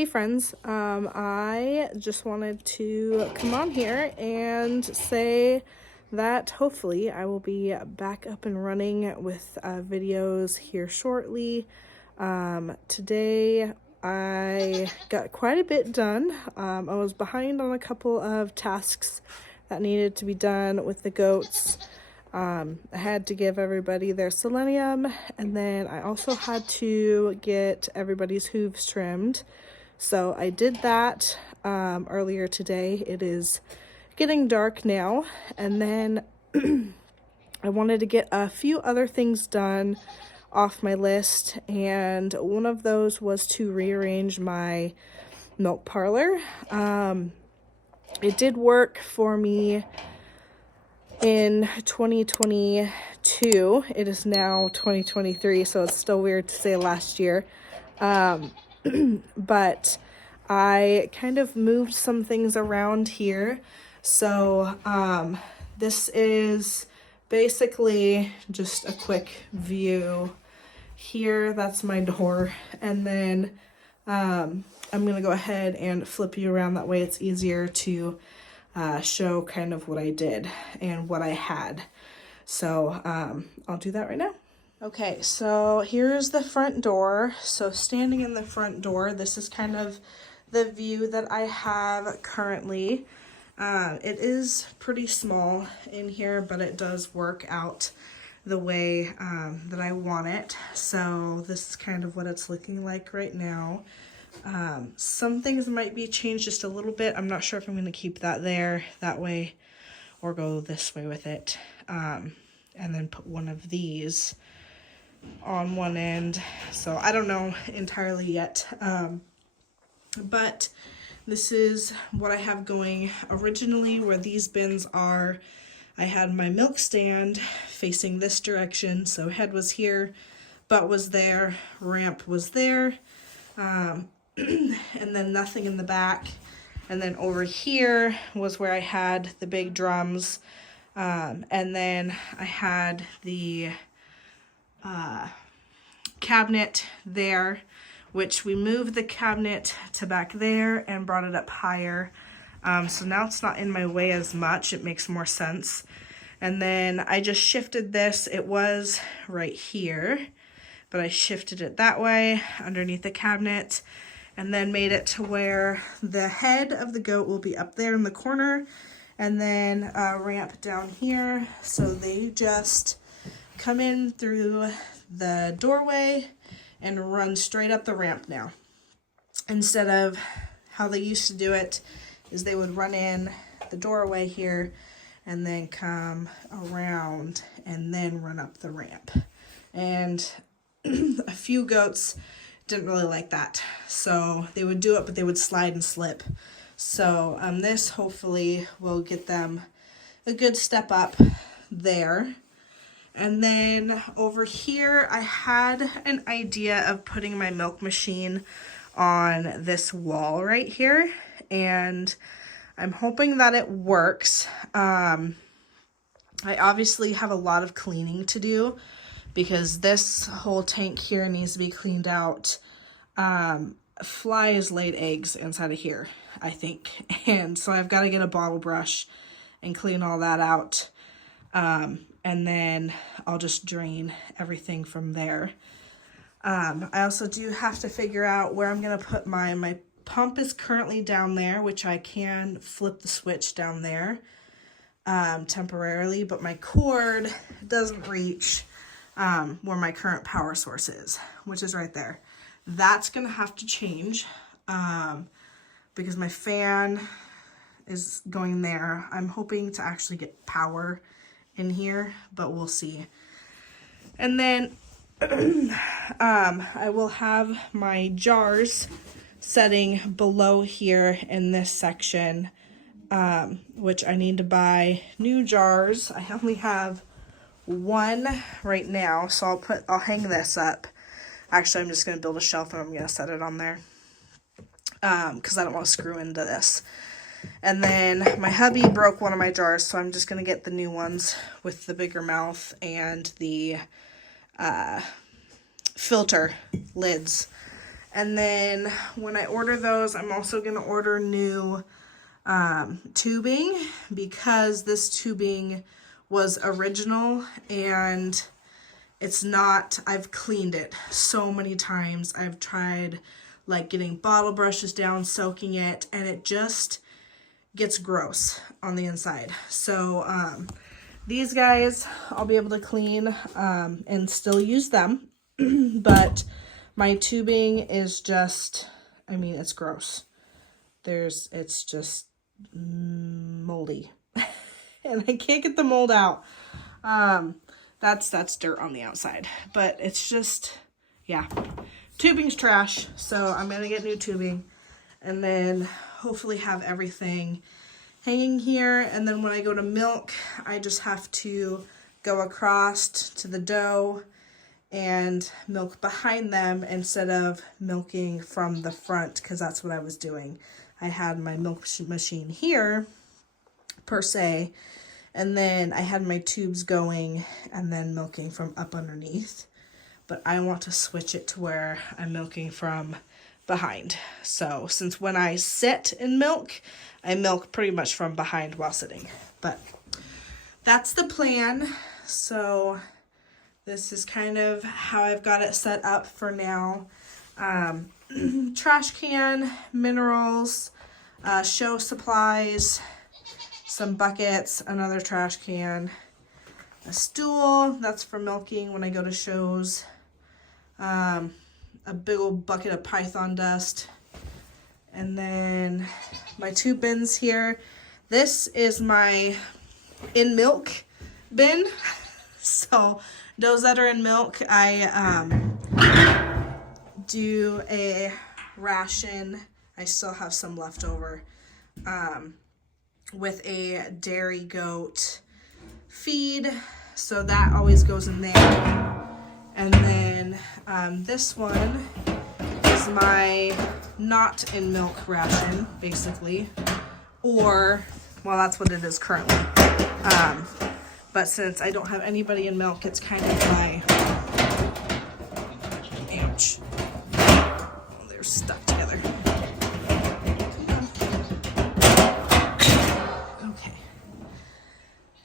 Hey friends, I just wanted to come on here and say that hopefully I will be back up and running with videos here shortly. Today I got quite a bit done. I was behind on a couple of tasks that needed to be done with the goats. I had to give everybody their selenium, and then I also had to get everybody's hooves trimmed. So I did that earlier today. It is getting dark now, and then I wanted to get a few other things done off my list, and one of those was to rearrange my milk parlor. It did work for me in 2022. It is now 2023, so it's still weird to say last year. But I kind of moved some things around here. So this is basically just a quick view here. That's my door. And then I'm going to go ahead and flip you around. That way it's easier to show kind of what I did and what I had. So I'll do that right now. Okay, so here's the front door. So standing in the front door, this is kind of the view that I have currently. It is pretty small in here, but it does work out the way that I want it. So this is kind of what it's looking like right now. Some things might be changed just a little bit. I'm not sure if I'm going to keep that there that way or go this way with it. And then put one of these on one end. So I don't know entirely yet. But this is what I have going originally. Where these bins are, I had my milk stand facing this direction. So head was here, butt was there, ramp was there. And then nothing in the back. And then over here was where I had the big drums. And then I had the cabinet there, which we moved the cabinet to back there and brought it up higher. So now it's not in my way as much. It makes more sense. And then I just shifted this. It was right here, but I shifted it that way underneath the cabinet, and then made it to where the head of the goat will be up there in the corner, and then a ramp down here. So they just come in through the doorway and run straight up the ramp now. Instead of how they used to do it, is they would run in the doorway here and then come around and then run up the ramp. And a few goats didn't really like that. So they would do it, but they would slide and slip. So this hopefully will get them a good step up there. And then over here, I had an idea of putting my milk machine on this wall right here. And I'm hoping that it works. I obviously have a lot of cleaning to do because this whole tank here needs to be cleaned out. Flies laid eggs inside of here, I think. And so I've got to get a bottle brush and clean all that out. And then I'll just drain everything from there. I also do have to figure out where I'm going to put my pump is currently down there, which I can flip the switch down there temporarily, but my cord doesn't reach where my current power source is, which is right there. That's going to have to change because my fan is going there. I'm hoping to actually get power in here, but we'll see. And then I will have my jars setting below here in this section, which I need to buy new jars. I only have one right now, so I'll hang this up. Actually, I'm just going to build a shelf and I'm going to set it on there because I don't want to screw into this. And then my hubby broke one of my jars, so I'm just going to get the new ones with the bigger mouth and the filter lids. And then when I order those, I'm also going to order new tubing, because this tubing was original and it's not, I've cleaned it so many times. I've tried like getting bottle brushes down, soaking it, and it just gets gross on the inside. So these guys I'll be able to clean and still use them. But my tubing is just, I mean, it's gross. It's just moldy. And I can't get the mold out. That's dirt on the outside. But it's just, yeah. Tubing's trash. So I'm going to get new tubing. And then hopefully have everything hanging here. And then when I go to milk, I just have to go across to the dough and milk behind them instead of milking from the front, because that's what I was doing. I had my milk machine here, per se, and then I had my tubes going and then milking from up underneath. But I want to switch it to where I'm milking from behind. So since when I sit and milk, I milk pretty much from behind while sitting. But that's the plan. So this is kind of how I've got it set up for now. Trash can, minerals, show supplies, some buckets, another trash can, a stool, that's for milking when I go to shows, a big old bucket of python dust, and then my 2 bins here. This is my in milk bin. So those that are in milk, I do a ration. I still have some left over with a dairy goat feed, so that always goes in there. And then this one is my not in milk ration, basically, or, well, that's what it is currently. But since I don't have anybody in milk, it's kind of my, ouch, they're stuck together. Okay.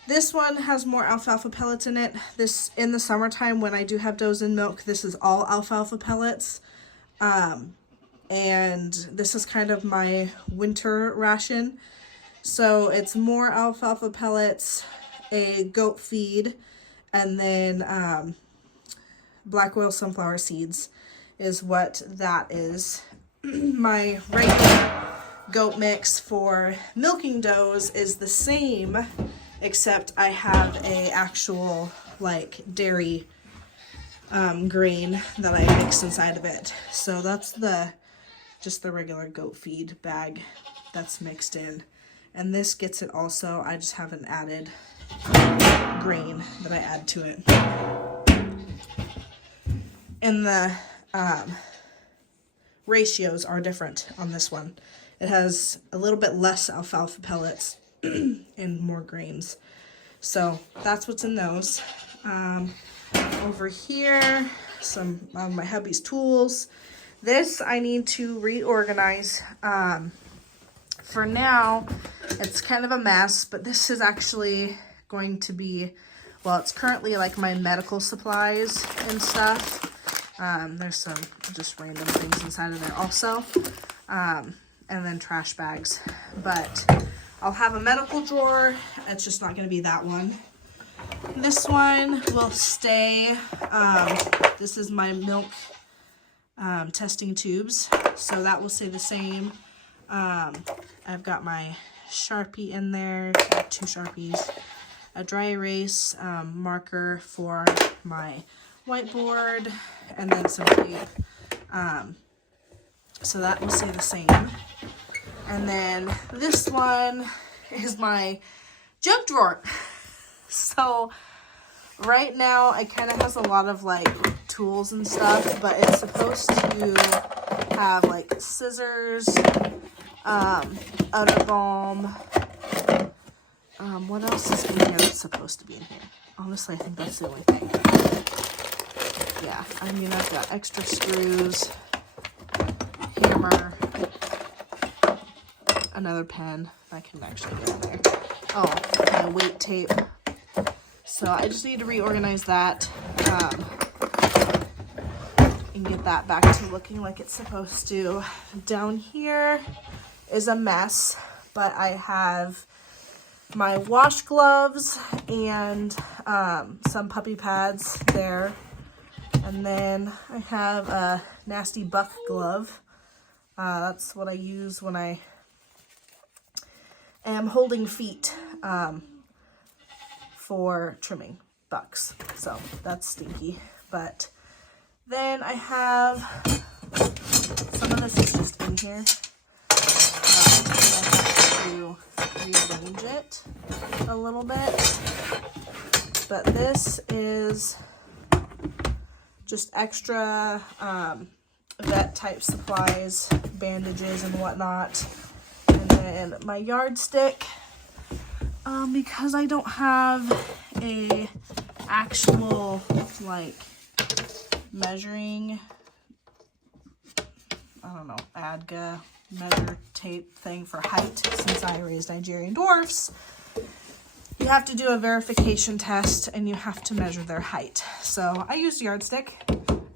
This one has more alfalfa pellets in it. This, in the summertime when I do have does in milk, this is all alfalfa pellets. And this is kind of my winter ration. So it's more alfalfa pellets, a goat feed, and then black oil sunflower seeds is what that is. My regular goat mix for milking doughs is the same, except I have a actual like dairy grain that I mix inside of it. So that's just the regular goat feed bag that's mixed in. And this gets it also. I just haven't added grain that I add to it. And the ratios are different on this one. It has a little bit less alfalfa pellets and more grains. So that's what's in those. Over here, some of my hubby's tools. This I need to reorganize. For now, it's kind of a mess, but this is actually going to be, well, it's currently like my medical supplies and stuff. There's some just random things inside of there also. And then trash bags. But I'll have a medical drawer. It's just not going to be that one. This one will stay. This is my milk testing tubes. So that will stay the same. I've got my Sharpie in there, 2 Sharpies, a dry erase marker for my whiteboard, and then some tape. So that will stay the same. And then this one is my junk drawer. So right now it kind of has a lot of like tools and stuff, but it's supposed to have like scissors, udder balm. What else is in here that's supposed to be in here? Honestly, I think that's the only thing. Yeah, I mean, I've got extra screws. trimmer, another pen. I can actually get in there. Oh, my weight tape. So I just need to reorganize that and get that back to looking like it's supposed to. Down here is a mess, but I have my wash gloves and some puppy pads there. And then I have a nasty buck glove. That's what I use when I am holding feet for trimming bucks. So that's stinky. But then I have, some of this is just in here. I have to rearrange it a little bit. But this is just extra vet type supplies, bandages and whatnot. And then my yardstick, because I don't have a actual like measuring, I don't know, ADGA measure tape thing for height, since I raised Nigerian dwarfs, you have to do a verification test and you have to measure their height. So I used a yardstick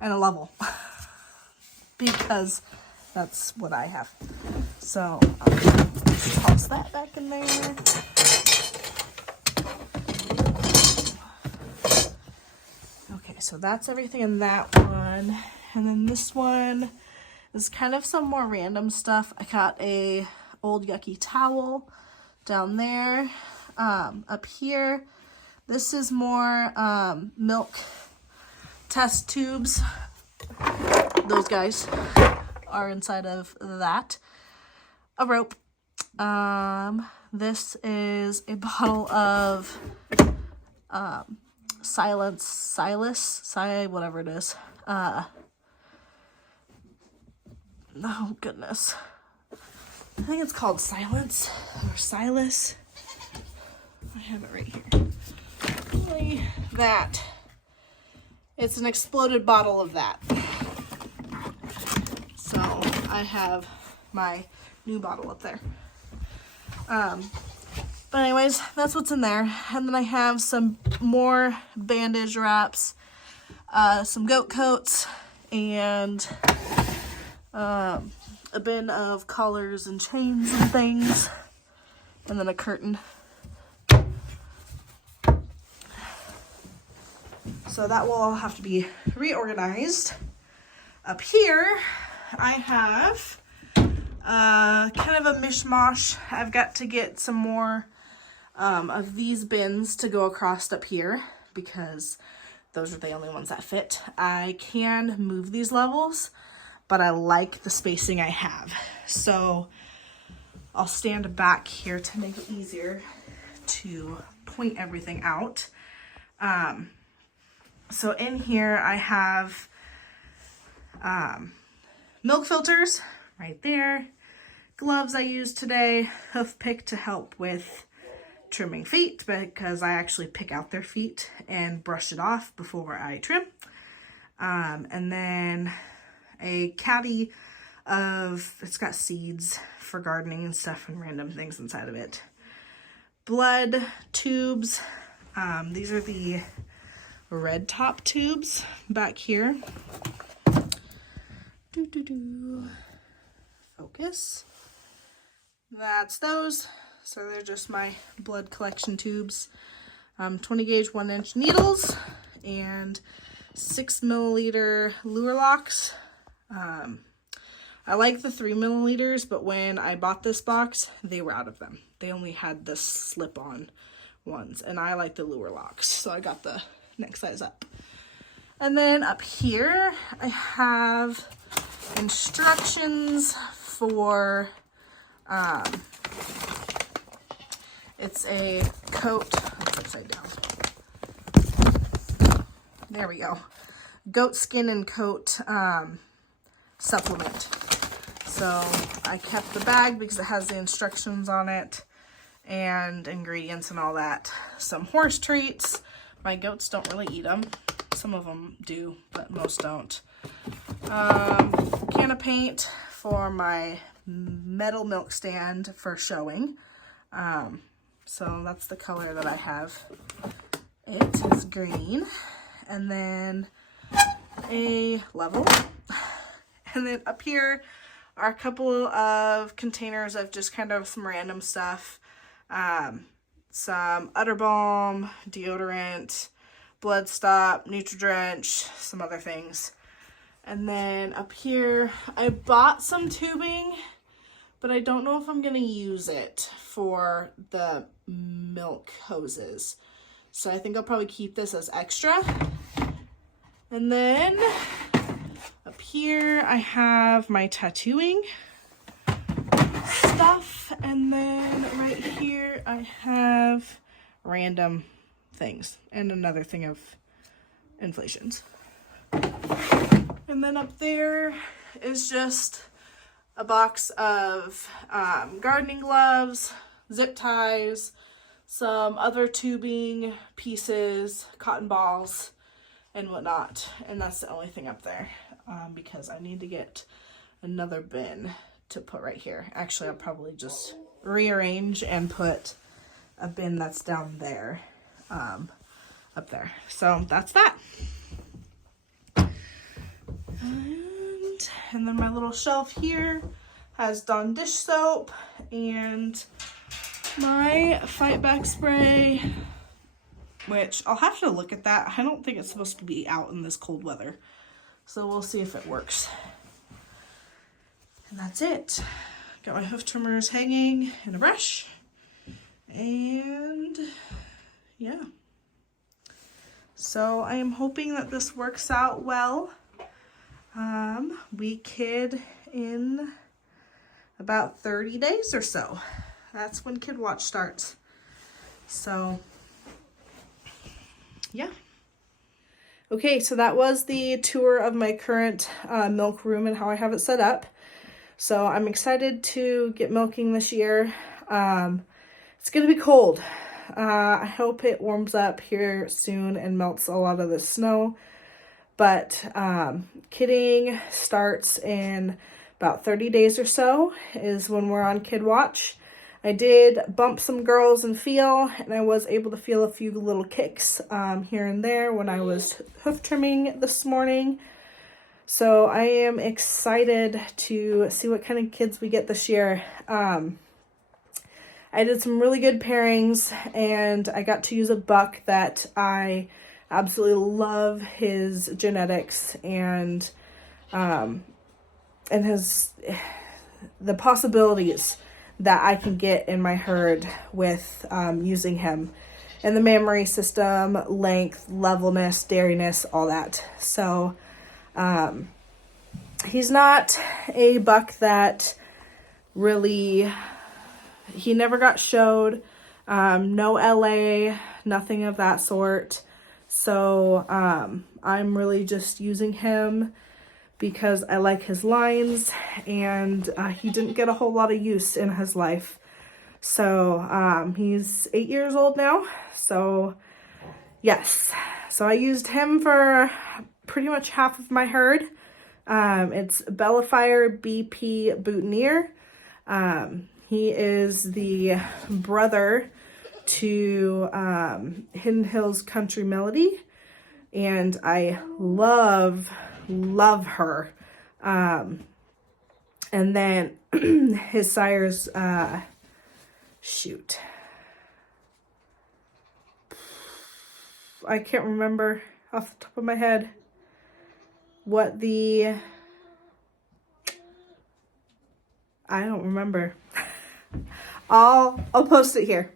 and a level because that's what I have. So let's toss that back in there. Okay, so that's everything in that one. And then this one is kind of some more random stuff. I got a old yucky towel down there. Up here, this is more milk test tubes. Those guys are inside of that. A rope. This is a bottle of whatever it is. Oh goodness. I think it's called Silence or Silas. I have it right here. Really, that. It's an exploded bottle of that. So I have my new bottle up there. But anyways, that's what's in there. And then I have some more bandage wraps, some goat coats, and a bin of collars and chains and things, and then a curtain. So that will all have to be reorganized. Up here, I have kind of a mishmash. I've got to get some more of these bins to go across up here because those are the only ones that fit. I can move these levels, but I like the spacing I have. So I'll stand back here to make it easier to point everything out. So in here I have milk filters right there, gloves I used today, hoof pick to help with trimming feet because I actually pick out their feet and brush it off before I trim. And then a caddy of, it's got seeds for gardening and stuff and random things inside of it. Blood tubes. These are the red top tubes back here. Focus. That's those. So they're just my blood collection tubes. 20 gauge 1-inch needles and 6 milliliter lure locks. I like the 3 milliliters, but when I bought this box, they were out of them. They only had the slip-on ones, and I like the lure locks, so I got the next size up. And then up here, I have instructions for, it's a coat, it's upside down. There we go. Goat skin and coat supplement. So I kept the bag because it has the instructions on it and ingredients and all that. Some horse treats. My goats don't really eat them. Some of them do, but most don't. Can of paint for my metal milk stand for showing. So that's the color that I have. It is green. And then a level. And then up here are a couple of containers of just kind of some random stuff. Some Udder Balm, deodorant, Blood Stop, Nutri-Drench, some other things. And then up here, I bought some tubing, but I don't know if I'm going to use it for the milk hoses. So I think I'll probably keep this as extra. And then up here, I have my tattooing stuff. And then right here, I have random things and another thing of inflations. And then up there is just a box of gardening gloves, zip ties, some other tubing pieces, cotton balls, and whatnot. And that's the only thing up there because I need to get another bin to put right here. Actually, I'll probably just rearrange and put a bin that's down there up there. So that's that. And then my little shelf here has Dawn dish soap and my Fight Back spray, which I'll have to look at that. I don't think it's supposed to be out in this cold weather. So we'll see if it works. And that's it. Got my hoof trimmers hanging and a brush. And yeah. So I am hoping that this works out well. We kid in about 30 days or so. That's when Kid Watch starts. So, yeah. Okay, so that was the tour of my current milk room and how I have it set up. So I'm excited to get milking this year. It's going to be cold. I hope it warms up here soon and melts a lot of the snow. But kidding starts in about 30 days or so is when we're on Kid Watch. I did bump some girls and feel, and I was able to feel a few little kicks here and there when I was hoof trimming this morning. So I am excited to see what kind of kids we get this year. I did some really good pairings, and I got to use a buck that I absolutely love his genetics and his the possibilities that I can get in my herd with using him, and the mammary system, length, levelness, dairiness, all that. So he's not a buck that really, he never got showed, no LA, nothing of that sort. So I'm really just using him because I like his lines, and he didn't get a whole lot of use in his life. So he's 8 years old now. So yes, so I used him for pretty much half of my herd. It's Bellifier BP Boutonniere. He is the brother to Hidden Hills Country Melody, and I love her. And then his sires, shoot, I can't remember off the top of my head what I don't remember. I'll post it here.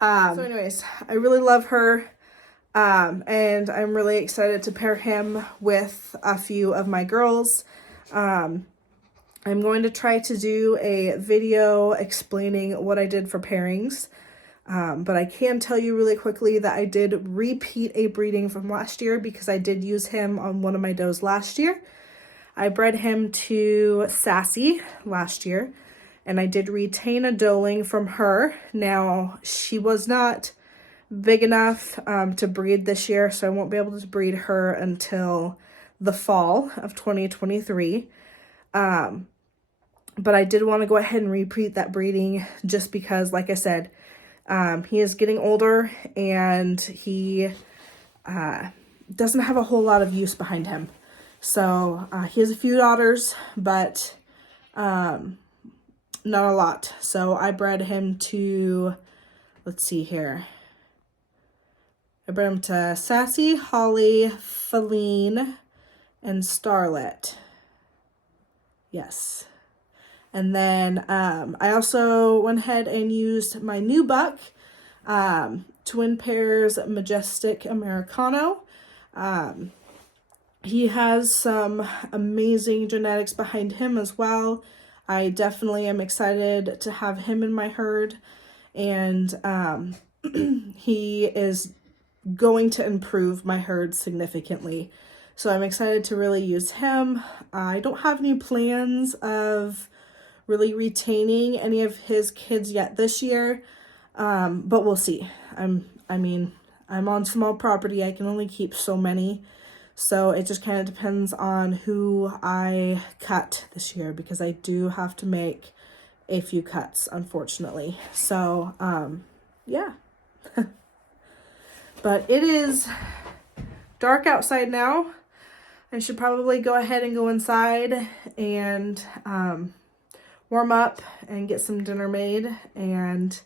So anyways, I really love her. And I'm really excited to pair him with a few of my girls. I'm going to try to do a video explaining what I did for pairings. But I can tell you really quickly that I did repeat a breeding from last year because I did use him on one of my does last year. I bred him to Sassy last year, and I did retain a doeling from her. Now, she was not big enough to breed this year, so I won't be able to breed her until the fall of 2023. but I did want to go ahead and repeat that breeding just because, like I said, he is getting older and he doesn't have a whole lot of use behind him. So he has a few daughters, but not a lot. So I bred him to, let's see here. I bred him to Sassy, Holly, Feline, and Starlet. Yes. And then I also went ahead and used my new buck, Twin Pairs Majestic Americano. He has some amazing genetics behind him as well. I definitely am excited to have him in my herd, and he is going to improve my herd significantly. So I'm excited to really use him. I don't have any plans of really retaining any of his kids yet this year, but we'll see. I'm on small property. I can only keep so many. So it just kind of depends on who I cut this year, because I do have to make a few cuts, unfortunately. So, yeah. But it is dark outside now. I should probably go ahead and go inside and warm up and get some dinner made and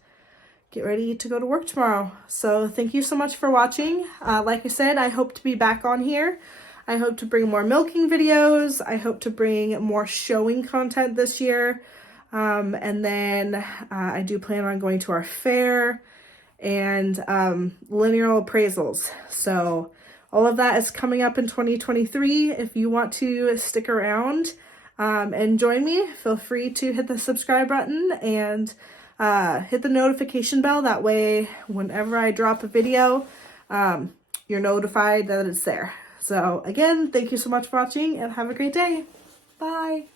get ready to go to work tomorrow. So thank you so much for watching. Like I said, I hope to be back on here. I hope to bring more milking videos. I hope to bring more showing content this year. And then I do plan on going to our fair and linear appraisals. So all of that is coming up in 2023. If you want to stick around and join me, feel free to hit the subscribe button and hit the notification bell. That way, whenever I drop a video, you're notified that it's there. So again, thank you so much for watching and have a great day. Bye.